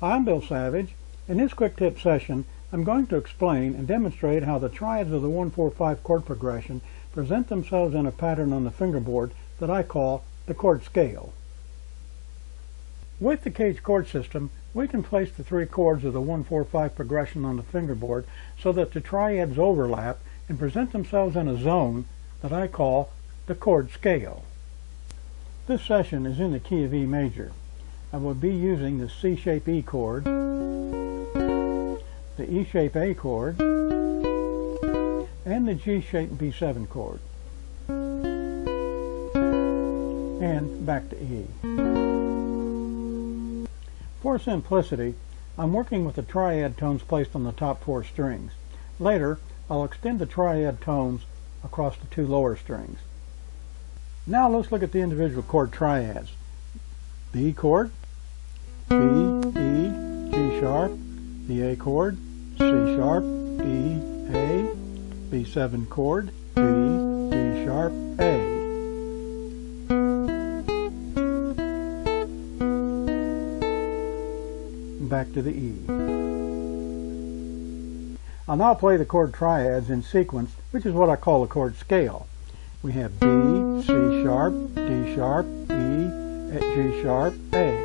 Hi, I'm Bill Savage. In this quick tip session, I'm going to explain and demonstrate how the triads of the 1-4-5 chord progression present themselves in a pattern on the fingerboard that I call the chord scale. With the cage chord system, we can place the three chords of the 1-4-5 progression on the fingerboard so that the triads overlap and present themselves in a zone that I call the chord scale. This session is in the key of E major. I will be using the C-shape E chord, the E-shape A chord, and the G-shape B7 chord, and back to E. For simplicity, I'm working with the triad tones placed on the top four strings. Later, I'll extend the triad tones across the two lower strings. Now let's look at the individual chord triads. The E chord, B, E, G sharp, the A chord, C sharp, E, A, B7 chord, B, D sharp, A. Back to the E. I'll now play the chord triads in sequence, which is what I call the chord scale. We have B, C sharp, D sharp, E, G sharp, A.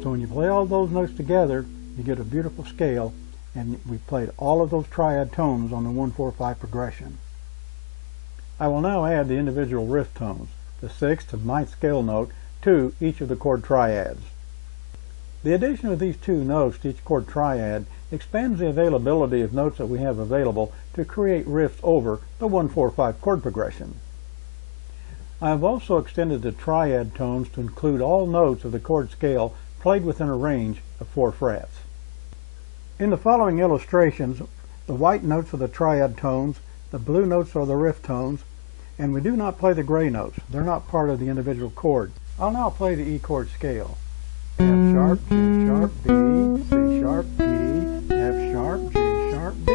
So when you play all those notes together, you get a beautiful scale, and we've played all of those triad tones on the 1-4-5 progression. I will now add the individual riff tones, the 6th and 9th scale note, to each of the chord triads. The addition of these two notes to each chord triad expands the availability of notes that we have available to create riffs over the 1-4-5 chord progression. I have also extended the triad tones to include all notes of the chord scale played within a range of 4 frets. In the following illustrations, the white notes are the triad tones, the blue notes are the riff tones, and we do not play the gray notes. They're not part of the individual chord. I'll now play the E chord scale. F sharp, G sharp, B, C sharp, E, F sharp, G sharp, B.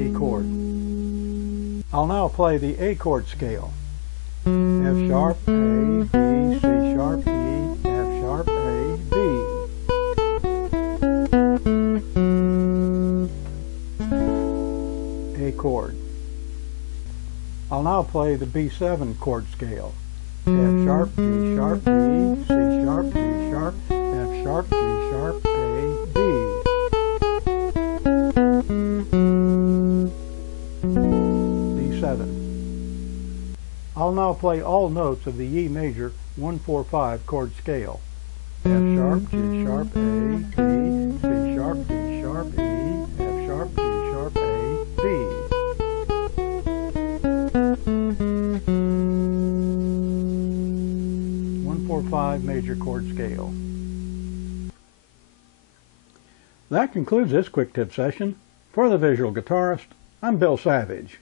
E chord. I'll now play the A chord scale. F sharp, A, B, C sharp, E, F sharp, A, B. A chord. I'll now play the B7 chord scale. F sharp, G sharp, B, C sharp, G sharp, F sharp, G sharp, A, B. B7. I'll now play all notes of the E major 1-4-5 chord scale. F sharp, G sharp, A, B, C sharp, D sharp, E, F sharp, G sharp, A, B. 1-4-5 major chord scale. That concludes this quick tip session. For the visual guitarist, I'm Bill Savage.